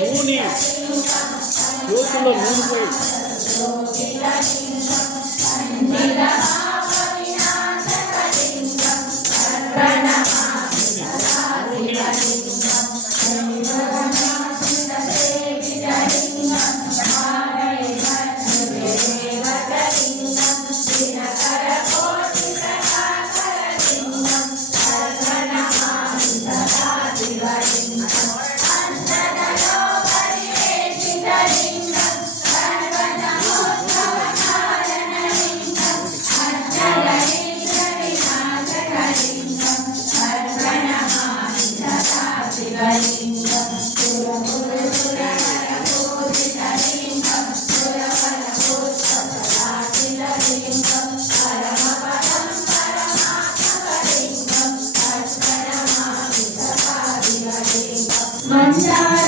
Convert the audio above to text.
నూనె లోతుల్లో నూనె పోయి Manjari.